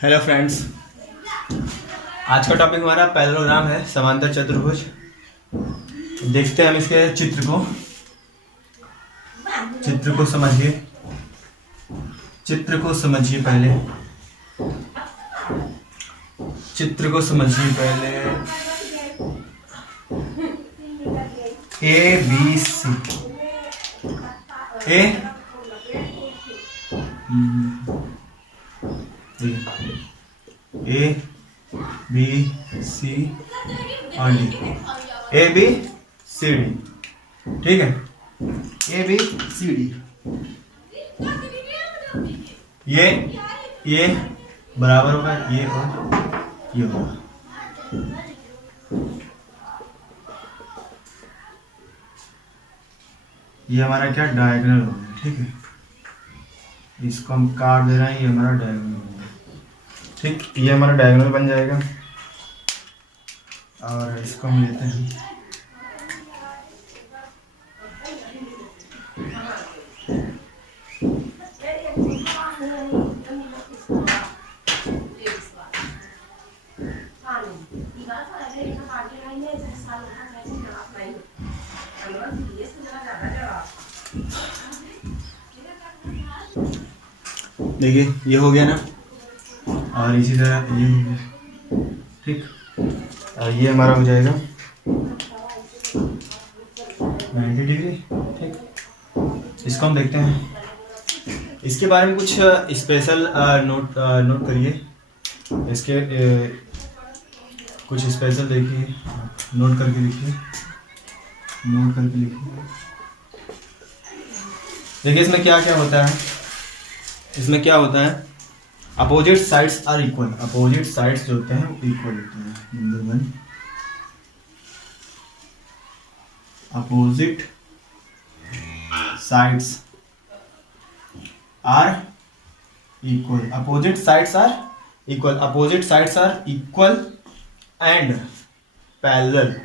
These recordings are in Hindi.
हेलो फ्रेंड्स, आज का टॉपिक हमारा पैरेललोग्राम है, समांतर चतुर्भुज। देखते हैं हम इसके चित्र को समझिए। पहले चित्र को समझिए पहले। ए बी सी ए बी सी और D. A B C D, ठीक है। ए बी सी डी, ये बराबर होगा ये और ये होगा। ये हमारा क्या डायगोनल हो गया, ठीक है। इसको हम काट दे रहे हैं, ये हमारा डायगोनल हो गया, ठीक। ये हमारा डायगोनल बन जाएगा और इसको हम लेते हैं देखिए, ये हो गया ना, और इसी तरह ये हो गया, ठीक। और ये हमारा हो जाएगा 90 डिग्री, ठीक। इसको हम देखते हैं, इसके बारे में कुछ स्पेशल नोट करिए। इसके कुछ स्पेशल देखिए, नोट करके लिखिए। देखिए इसमें क्या क्या होता है। इसमें क्या होता है, opposite sides are equal. Opposite sides जो होते हैं वो इक्वल होते हैं। Number 1, opposite sides are equal. Opposite sides are equal. Opposite sides are equal and parallel.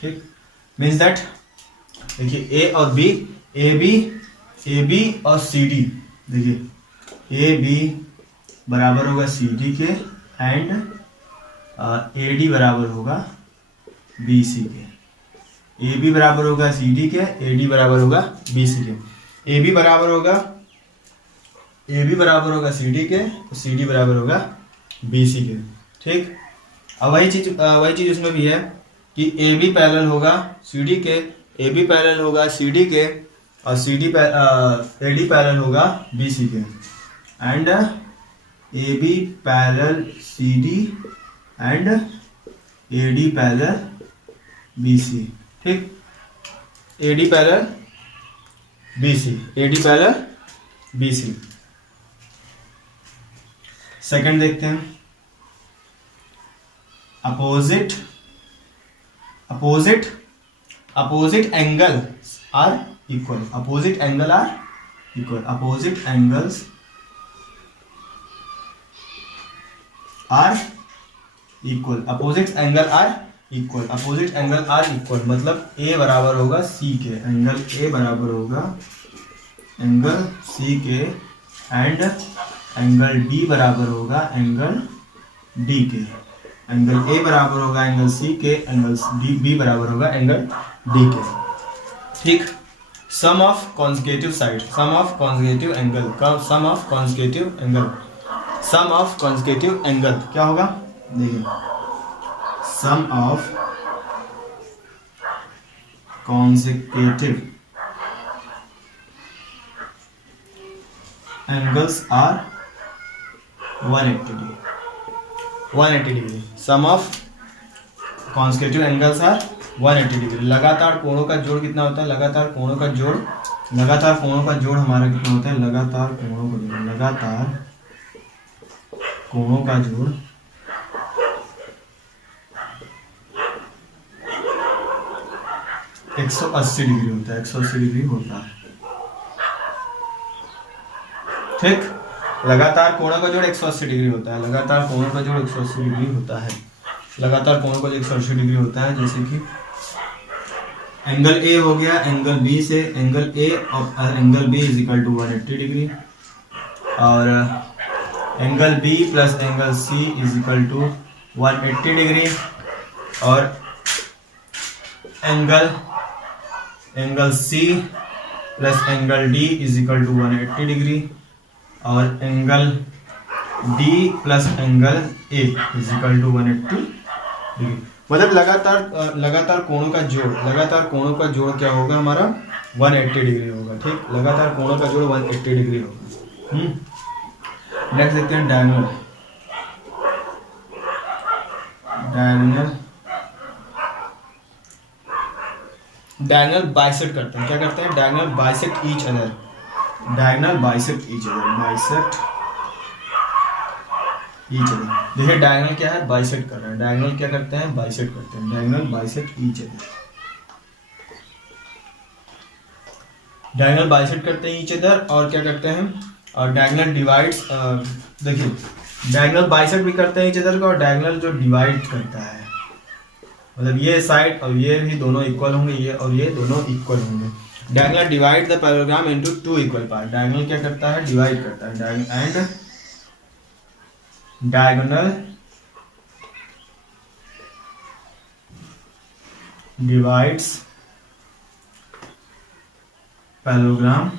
ठीक, मीन्स दैट देखिए ए और बी, ए बी और सी डी। देखिए ए बी बराबर होगा सी डी के एंड ए डी बराबर होगा बी सी के। ए बी बराबर होगा सी डी के, ए डी बराबर होगा बी सी के। ए बी बराबर होगा सी डी के, सी डी बराबर होगा बी सी के, ठीक। अब वही चीज उसमें भी है कि ए बी पैरेलल होगा सी डी के, ए बी पैरेलल होगा सी डी के, और C D A D parallel होगा बी सी के। And A B parallel C D and A D parallel B C, ठीक। A D parallel B C, A D parallel B C. Second देखते हैं, opposite angle are equal. Opposite angle are equal. Opposite angles are equal. Opposite angle are equal. Opposite angle are equal मतलब ए बराबर होगा सी के। एंगल ए बराबर होगा एंगल सी के एंड एंगल डी बराबर होगा एंगल डी के। एंगल ए बराबर होगा एंगल सी के, एंगल डी बी बराबर होगा एंगल डी के, ठीक। Sum of consecutive side, sum of consecutive angle, sum of consecutive angle, sum of consecutive angle क्या होगा, देखिए sum of consecutive angles are 180 degree. Sum of consecutive angles are 180 degree. लगातार कोणों का जोड़ कितना होता है, लगातार कोणों का जोड़ हमारा कितना होता है, लगातार कोणों का जोड़ 180 डिग्री होता है, 180 डिग्री होता है, ठीक। लगातार कोणों का जोड़ 180 डिग्री होता है, लगातार कोणों का जोड़ 180 डिग्री होता है, लगातार कोणों का जोड़ 180 डिग्री होता है। जैसे कि एंगल ए हो गया एंगल बी से, एंगल ए और angle B is equal to 180 degree, और angle B plus angle C is equal to 180 degree, और angle C plus angle D is equal to 180 degree, और angle D plus angle A is equal to 180 degree. मतलब लगातार कोणों का जोड़ क्या होगा हमारा 180 डिग्री होगा। ठीक, लगातार कोणों का जोड़ 180 डिग्री होगा। नेक्स्ट देखते हैं डायगोनल बाइसेक्ट करते हैं। क्या करते हैं? डायगोनल बाइसेक्ट ईच अदर, देखिए डायगोनल क्या है? बाइसेक्ट कर रहे हैं। डायगोनल क्या करते हैं? बाइसेक्ट करते हैं। Diagonal bisect each other, diagonal bisect करते हैं ईच अदर, और क्या करते हैं? और डायगोनल डिवाइड्स, देखिए डायगोनल बाइसेक्ट भी करते हैं ईच अदर को, और डायगोनल जो डिवाइड करता है, मतलब ये साइड और ये भी दोनों इक्वल होंगे, ये और ये दोनों इक्वल होंगे। Diagonal divide the parallelogram into two equal part. Diagonal क्या करता है? डिवाइड करता है। And diagonal divides parallelogram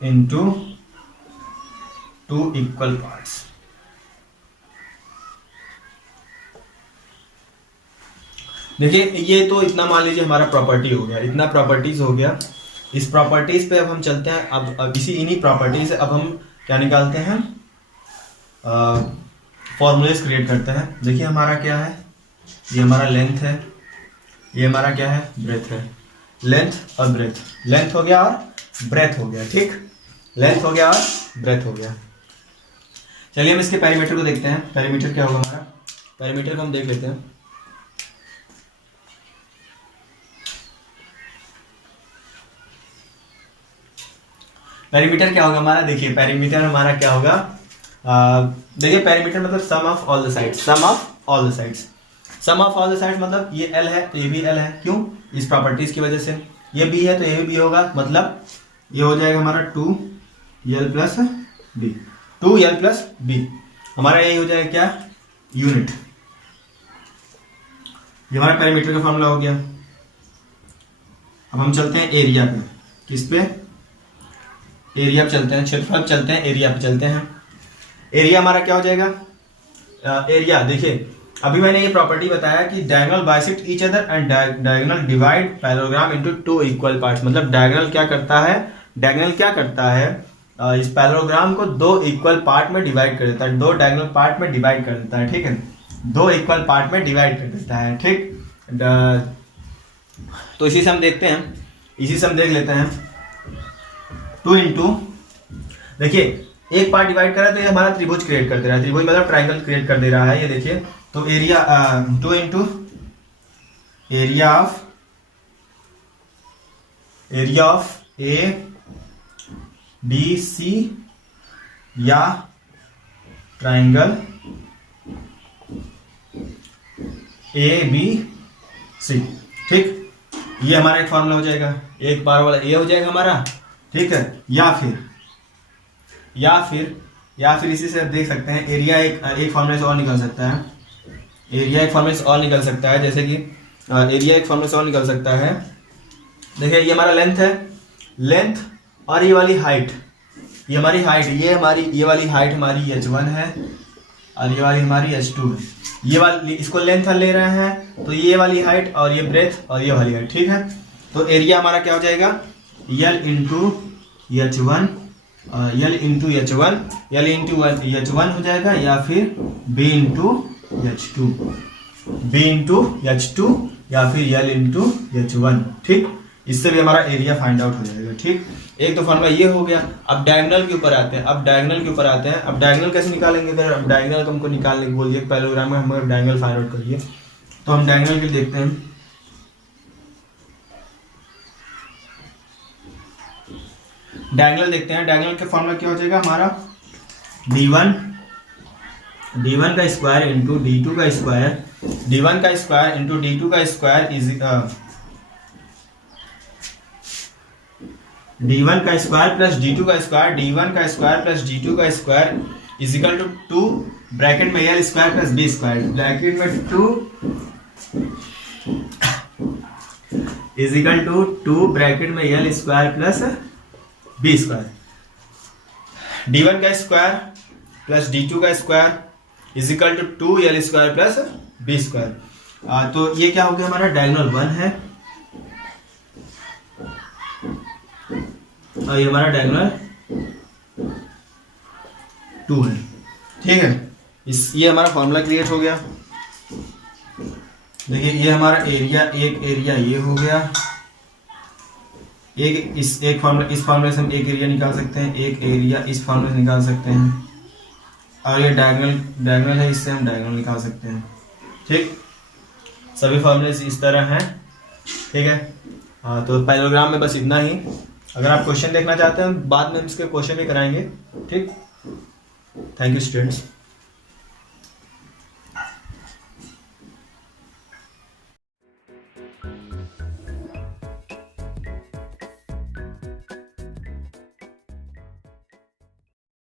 into two equal parts. देखिए ये तो इतना मान लीजिए हमारा प्रॉपर्टी हो गया, इतना प्रॉपर्टीज हो गया। इस प्रॉपर्टीज पे अब हम चलते हैं। अब इन्हीं प्रॉपर्टीज से अब हम क्या निकालते हैं? फॉर्मूलेस क्रिएट करते हैं। देखिए हमारा क्या है? ये हमारा लेंथ है, ये हमारा क्या है? ब्रेथ है। लेंथ और ब्रेथ, लेंथ हो गया और ब्रेथ हो गया। ठीक, लेंथ हो गया और ब्रेथ हो गया। चलिए हम इसके पेरीमीटर को देखते हैं। पेरीमीटर क्या होगा हमारा? पेरीमीटर को हम देख लेते हैं। पेरीमीटर क्या होगा हमारा? देखिए पेरीमीटर हमारा क्या होगा? देखिए पेरीमीटर मतलब sum of all the sides, sum of all the sides, sum of all the sides मतलब ये L है तो ये भी L है। क्यों? इस प्रॉपर्टीज की वजह से। ये B है तो ये भी B होगा, मतलब ये हो जाएगा हमारा 2L plus B, 2L plus B। हमारा यही हो जाएगा क्या? यूनिट। ये हमारा पेरीमीटर का फॉर्मूला हो गया। अब हम चलते हैं एरिया पे। किस पे? एरिया पे चलते हैं, क्षेत्रफल पे चलते हैं, एरिया पे चलते हैं। एरिया हमारा क्या हो जाएगा? एरिया देखिए अभी मैंने ये प्रॉपर्टी बताया कि diagonal bisect each other and diagonal divide parallelogram into two equal parts. मतलब डायगोनल क्या करता है? इस पैराग्राम को दो इक्वल पार्ट में डिवाइड कर देता है, दो डायगोनल पार्ट में डिवाइड कर देता है। ठीक है, दो इक्वल पार्ट में डिवाइड कर देता है। ठीक, तो इसी से हम देखते हैं, इसी से हम देख लेते हैं। 2 इंटू, देखिए एक पार्ट डिवाइड कर रहा है तो ये हमारा त्रिभुज क्रिएट कर दे रहा है। त्रिभुज मतलब ट्रायंगल क्रिएट कर दे रहा है। ये देखिए तो area 2 into area of A B C या ट्रायंगल ए बी सी। ठीक, ये हमारा एक फॉर्मूला हो जाएगा, एक बार वाला ए हो जाएगा हमारा। ठीक है, या फिर इसी से आप देख सकते हैं एरिया एक फॉर्मूले से और निकल सकता है। एरिया एक फॉर्मूले से और निकल सकता है, जैसे कि एरिया एक फॉर्मूले से और निकल सकता है। देखिए ये हमारा लेंथ है, लेंथ और ये वाली हाइट, ये हमारी हाइट, ये वाली हाइट हमारी h1 है और ये वाली हमारी h2 है। ये वाली इसको लेंथ ले रहे हैं तो ये वाली हाइट और ये ब्रेथ और ये वाली हाइट। ठीक है, तो एरिया हमारा क्या हो जाएगा? L into h1, L into h1 हो जाएगा, या फिर B इंटू h2 या फिर L इंटू h1। ठीक, इससे भी हमारा एरिया फाइंड आउट हो जाएगा। ठीक, एक तो फॉर्मूला ये हो गया। अब डायगोनल के ऊपर आते हैं। अब डायगोनल कैसे निकालेंगे? फिर अब डायगोनल हमको निकालने को बोलिए, पैराग्राम में हम डायगोनल फाइंड आउट करिए। तो हम डायगोनल के देखते हैं। डायगोनल देखते हैं। डायगोनल का फॉर्मूला क्या हो जाएगा हमारा, d1 का स्क्वायर इंटू d2 का स्क्वायर, d1 का स्क्वायर इंटू d2 का स्क्वायर इज d1 का स्क्वायर प्लस d2 का स्क्वायर, d1 का स्क्वायर प्लस d2 का square is equal to 2 bracket में l square plus b square, bracket में 2 इज इक्वल टू 2 ब्रैकेट में l square plus b square, d1 का स्क्वायर प्लस d2 का square is equal to 2 l square plus b square. तो ये क्या हो गया हमारा, डायगोनल 1 है और ये हमारा डायगोनल 2 है। ठीक है, ये हमारा फॉर्मूला क्रिएट हो गया। देखिए ये हमारा एरिया, एक एरिया ये हो गया, एक फॉर्मूला, इस फॉर्मूले से हम एक एरिया निकाल सकते हैं, एक एरिया इस फॉर्मूले से निकाल सकते हैं, और ये डायगोनल है, इससे हम डायगोनल निकाल सकते हैं। ठीक, सभी फॉर्मूले इस तरह हैं। ठीक है, हाँ तो पैरेललोग्राम में बस इतना ही। अगर आप क्वेश्चन देखना चाहते हैं बाद में हम इसके क्वेश्चन भी कराएंगे। ठीक, थैंक यू स्टूडेंट्स।